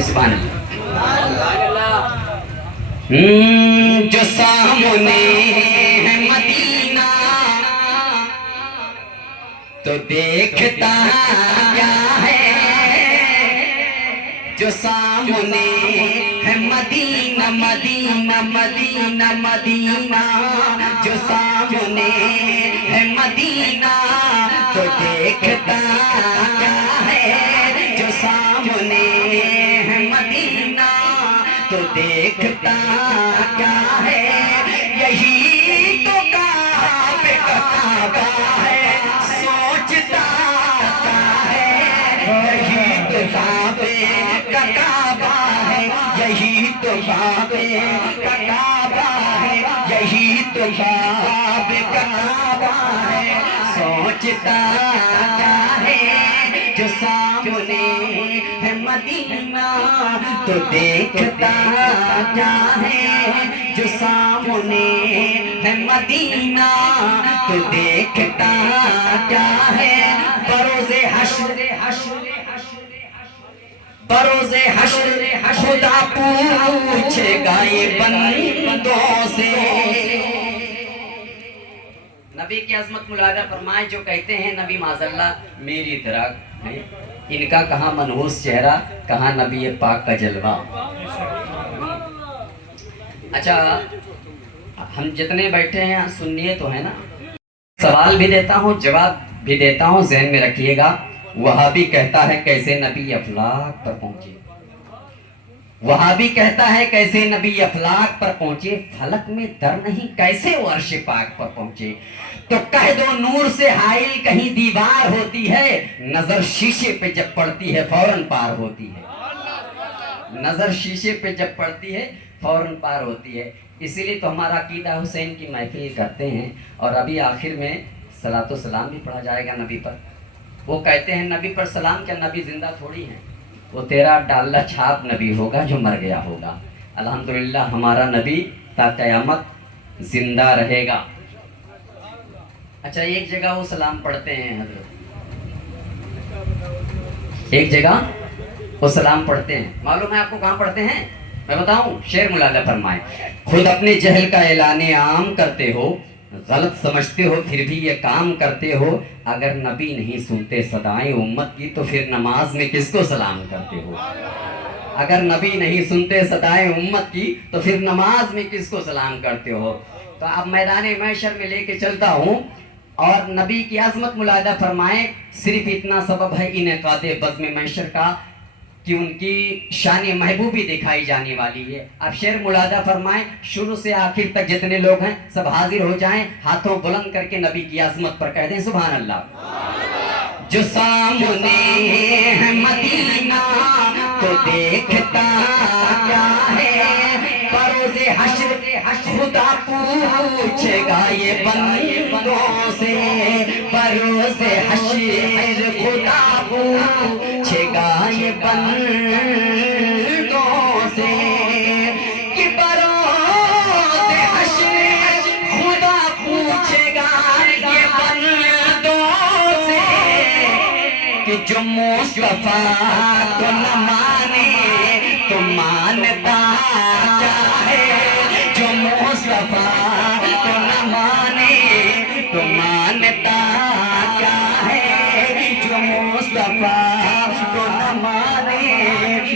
सुभान जो सामने है मदीना तो देखता क्या है। जो सामने है मदीना मदीना मदीना मदीना जो सामने है मदीना तो देखता क्या है। जो सामने है मदीना तो देखता क्या है। यही तो काबे का काबा है सोचता क्या है। यही तो काबे का काबा है यही तो काबे का काबा है यही तो काबे का काबा है सोचता क्या है। जो सामने है मदीना तो देखता क्या है। जो सामने है मदीना तो देखता क्या है। बरोज़े हश्र बरोज़े हश्र खुदा पूछेगा ये बंदों से। नबी की अजमत मुलादा फरमाए जो कहते हैं नबी माज़अल्लाह मेरी तरह है, इनका कहाँ मनहूस चेहरा कहाँ नबी पाक का जलवा। अच्छा हम जितने बैठे हैं सुनिए तो है ना। सवाल भी देता हूँ जवाब भी देता हूँ ज़हन में रखिएगा। वहाबी कहता है कैसे नबी अफलाक पर पहुंचे। वहाबी कहता है कैसे नबी अफलाक पर पहुंचे। फलक में दर नहीं कैसे वो अर्श पाक पर पहुंचे। तो कह दो नूर से हाइल कहीं दीवार होती है। नजर शीशे पे जब पड़ती है फौरन पार होती है। नजर शीशे पे जब पड़ती है फौरन पार होती है। इसीलिए तो हमारा अकीदा हुसैन की महफिल करते हैं और अभी आखिर में सलातो सलाम भी पढ़ा जाएगा नबी पर। वो कहते हैं नबी पर सलाम, क्या नबी जिंदा थोड़ी हैं। वो तेरा डाला छाप नबी होगा जो मर गया होगा। अल्हम्दुलिल्लाह हमारा नबी ता क़यामत जिंदा रहेगा। अच्छा एक जगह वो सलाम पढ़ते हैं हजरत, एक जगह वो सलाम पढ़ते हैं। मालूम है आपको कहाँ पढ़ते हैं? मैं बताऊं, शेर मुलादा फरमाए। खुद अपने जहल का ऐलाने आम करते हो, गलत समझते हो फिर भी ये काम करते हो। अगर नबी नहीं सुनते सदाएं उम्मत की तो फिर नमाज में किसको सलाम करते हो। अगर नबी नहीं सुनते सदाएं उम्मत की तो फिर नमाज में किसको सलाम करते हो। तो अब मैदान महशर में लेके चलता हूँ और नबी की अजमत मुलादा फरमाए। सिर्फ इतना सबब है इनेकादे बज़्म महशर का कि उनकी शान महबूबी दिखाई जाने वाली है। अब शेर मुलादा फरमाएं शुरू से आखिर तक जितने लोग हैं सब हाजिर हो जाएं, हाथों बुलंद करके नबी की आज़मत पर कह दें सुभान अल्लाह। जो सामने है मदीना तो देखता क्या है। बरोज़े हश्र खुदा पूछेगा ये बंदों से। बरोज़े हश्र खुदा पूछेगा ये बंदों से कि बरोज़े हश्र खुदा पूछेगा ये बंदों से कि जो मुस्तफा को न माने तो मानता क्या है। जो मुस्तफा को न माने तो मानता क्या है। जो मुस्तफा को न माने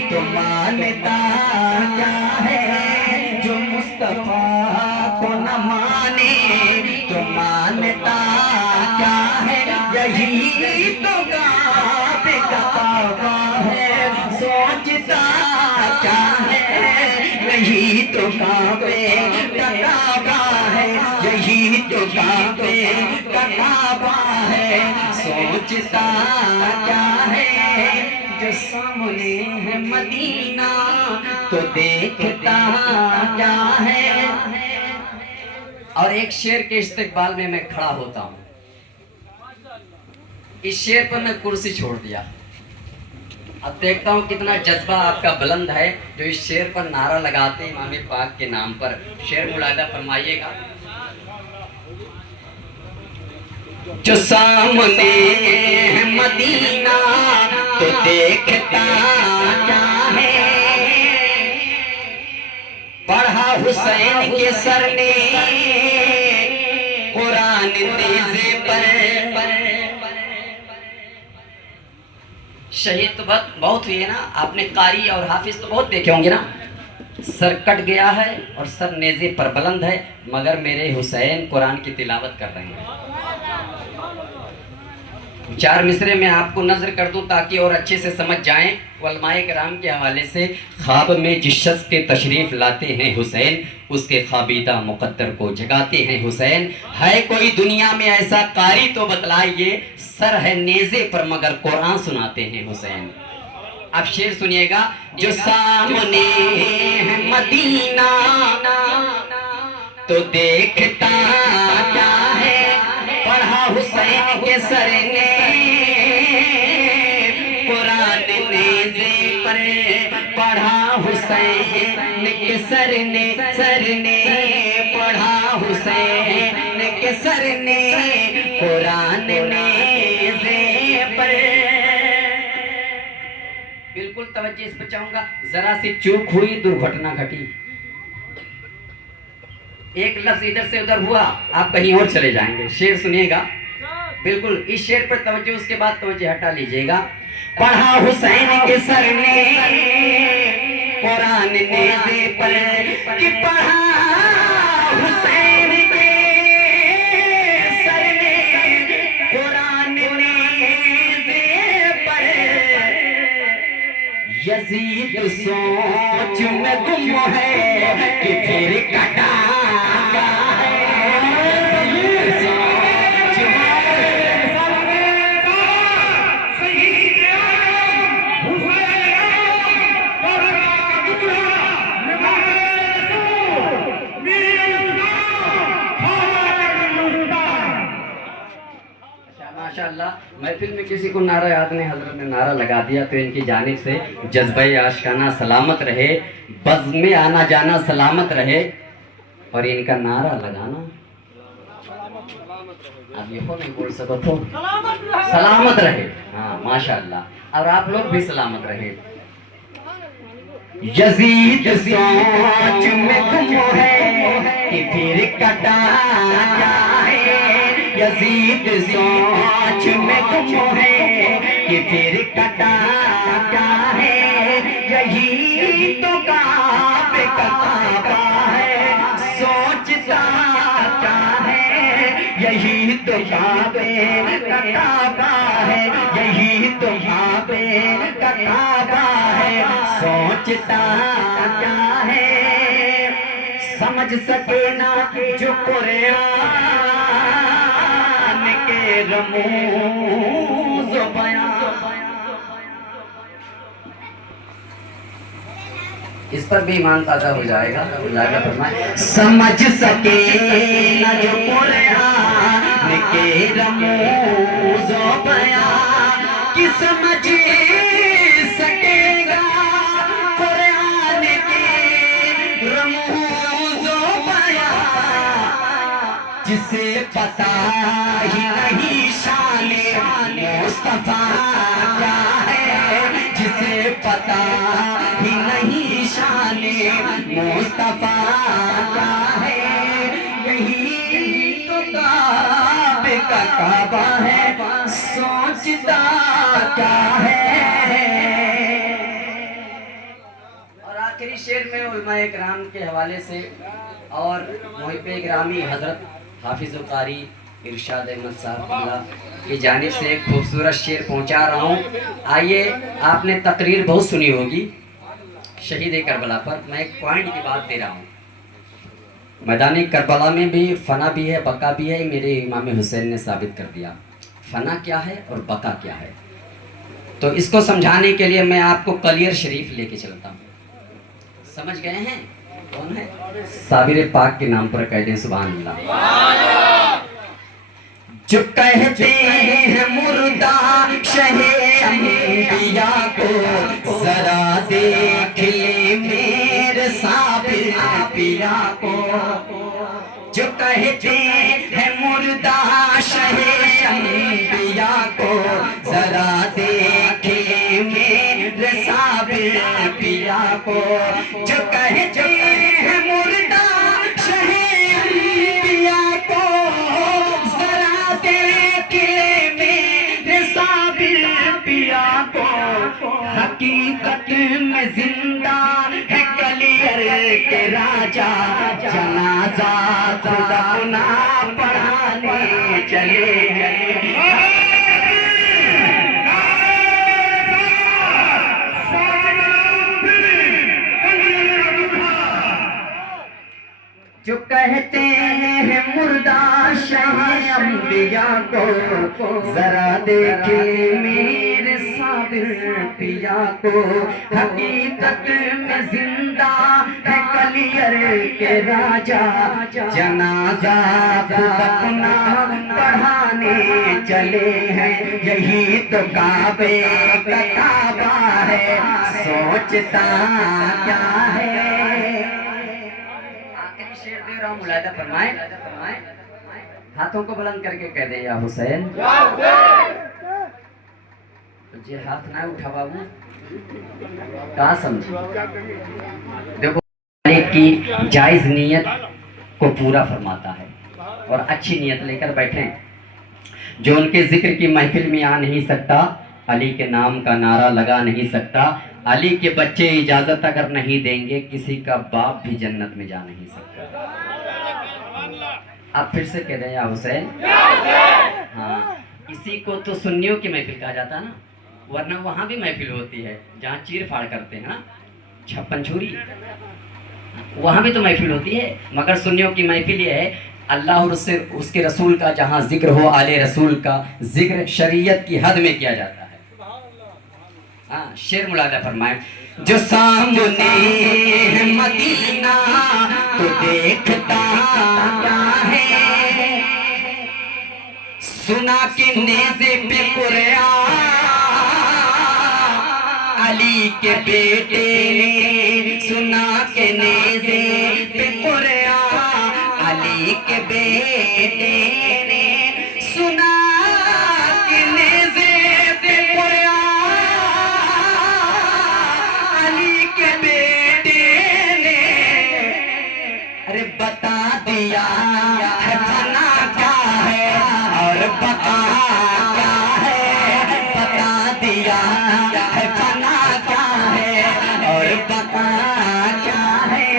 तो मानता क्या है। जो मुस्तफा को न माने तो मानता क्या है। यही तो काबे का काबा है सोचता क्या है। यही तो काबे का काबा है यही तो काबे का काबा है सोचता क्या है। जो सामने है मदीना तो देखता क्या है। और एक शेर के इस्तिकबाल में मैं खड़ा होता हूँ। इस शेर पर मैं कुर्सी छोड़ दिया। अब देखता हूँ कितना जज्बा आपका बुलंद है जो इस शेर पर नारा लगाते हैं इमाम पाक के नाम पर। शेर मुलादा फरमाइएगा। जो सामने है मदीना तो देखता क्या है। हुसैन के सर ने कुरान नेज़े पर। शहीद तो बहुत हुए ना, आपने कारी और हाफिज तो बहुत देखे होंगे ना। सर कट गया है और सर नेज़े पर बुलंद है, मगर मेरे हुसैन कुरान की तिलावत कर रहे हैं। चार मिसरे में आपको नजर कर दूं ताकि और अच्छे से समझ जाएं। उलमाए कराम के हवाले से, ख्वाब में जिस शख्स के तशरीफ लाते हैं हुसैन, उसके ख्वाबीदा मुकद्दर को जगाते हैं हुसैन। है कोई दुनिया में ऐसा कारी तो बतलाइए, सर है नेज़े पर मगर कुरान सुनाते हैं हुसैन। अब शेर सुनिएगा। जो सामने है मदीना तो देखता क्या है, पढ़ा हुसैन के सर ने कुरान नेज़े पर। पढ़ा हुसैन के सर ने पढ़ा हुसैन के सर ने कुरान नेज़े पर। बिल्कुल तवज्जो इस पर चाहूंगा। जरा सी चूक हुई, दुर्घटना घटी, एक लफ्ज इधर से उधर हुआ, आप कहीं और चले जाएंगे। शेर सुनिएगा बिल्कुल, इस शेर पर तवज्जो, उसके बाद तवज्जो हटा लीजिएगा। पढ़ा हुसैन के सर ने कुरान नेज़े पर, कि पढ़ा हुसैन के सर ने कुरान नेज़े पर। यजीद सोच में गुम है कि फिर कटा माशाअल्लाह। महफिल में किसी को नारा याद नहीं, हजरत ने नारा लगा दिया, तो इनकी जानिब से जज्बे आशिकाना सलामत रहे, बज़्म में आना जाना सलामत रहे, और इनका नारा लगाना आप ये को नहीं बोल सको तो सलामत रहे। हाँ माशाअल्लाह, और आप लोग भी सलामत रहे। यजीद सोच में गुम है कि फिर कटा है, यजीद सोच में गुम है कि फिर कटा क्या है। यही तो काबे का काबा है, सोचता क्या है। यही तो काबे का काबा है, यही तो काबे का काबा है, सोचता क्या है। समझ सके ना जो कुरान के रमूज़ बयां, इस पर भी ईमान ताजा हो जाएगा। समझ सके ना जो कुरान के रमूज़ बयां, कि समझ सकेगा कुरान के रमूज़ बयां, जिसे पता ही नहीं शाने मुस्तफा क्या है, जिसे पता ही नहीं शाने मुस्तफा क्या है। यही तो काबे का काबा है, सोचता क्या है। और आखिरी शेर में उलमाए किराम के हवाले से और मुहिब्बे गिरामी हजरत हाफिज़ कारी इरशाद अहमद साहब की जानिब से एक खूबसूरत शेर पहुंचा रहा हूँ। आइए, आपने तकरीर बहुत सुनी होगी शहीद करबला पर, मैं एक पॉइंट की बात दे रहा हूँ। मैदानी करबला में भी फना भी है, बका भी है, मेरे इमाम हुसैन ने साबित कर दिया। फना क्या है और बका क्या है, तो इसको समझाने के लिए मैं आपको कलियर शरीफ लेके चलता हूँ। समझ गए हैं कौन है? साबिर पाक के नाम पर कह दें सुभान अल्लाह। जो कहते हैं मुर्दा शहे अंबिया को, जरा देख ले मेरे साबिर पिया को। जो कहते हैं मुर्दा शहे अंबिया को, जरा देख ले मेरे साबिर पिया को। जो कहते हैं मुर्दा में जिंदा है कलियर के राजा, जनाजा खुद अपना पढ़ाने चले जो कहते हैं मुर्दा शाह अम्बिया को, जरा देख मेरे साबिर पिया को, हकीकत में जिंदा है कलियर के राजा, जनाजा खुद अपना पढ़ाने चले हैं। यही तो काबे का काबा है, सोचता क्या है। शेर दे रहा हूं, मुलाहिदा फरमाए। हाथों को बुलंद करके कह दे या हुसैन। तुझे हाथ ना उठा बाबू, कहा समझे। देखो की जायज नीयत को पूरा फरमाता है और अच्छी नीयत लेकर बैठे। जो उनके जिक्र की महफिल में आ नहीं सकता, अली के नाम का नारा लगा नहीं सकता, अली के बच्चे इजाजत अगर नहीं देंगे, किसी का बाप भी जन्नत में जा नहीं सकता। आप फिर से कह रहे हैं हुसैन। हाँ, इसी को तो सुन्नियों की महफिल कहा जाता है ना, वरना वहां भी महफिल होती है जहाँ चीर फाड़ करते हैं ना, छप्पन छुरी, वहां भी तो महफिल होती है। मगर सुन्नियों की महफिल ये है अल्लाह और उसके रसूल का जहाँ जिक्र हो, आले रसूल का जिक्र शरीयत की हद में किया जाता है। हाँ, शेर मुलादा फरमाए। जो सामने है मदीना तो देखता क्या है, सुना कि नेज़े पे कुरान अली के बेटे ने, सुना के नेज़े पे कुरान अली के बेटे ने, सुना कि नेज़े पे कुरान अली के बेटे ने, अरे बता दिया है फना क्या है और बता क्या है, बता दिया है फना क्या है और बता क्या है,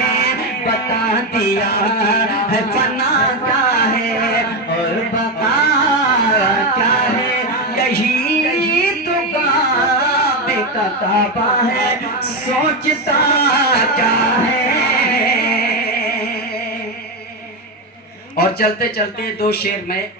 बता दिया है फना क्या है और बता क्या है। यही तो काबे का काबा है, सोचता क्या है। और चलते चलते दो शेर में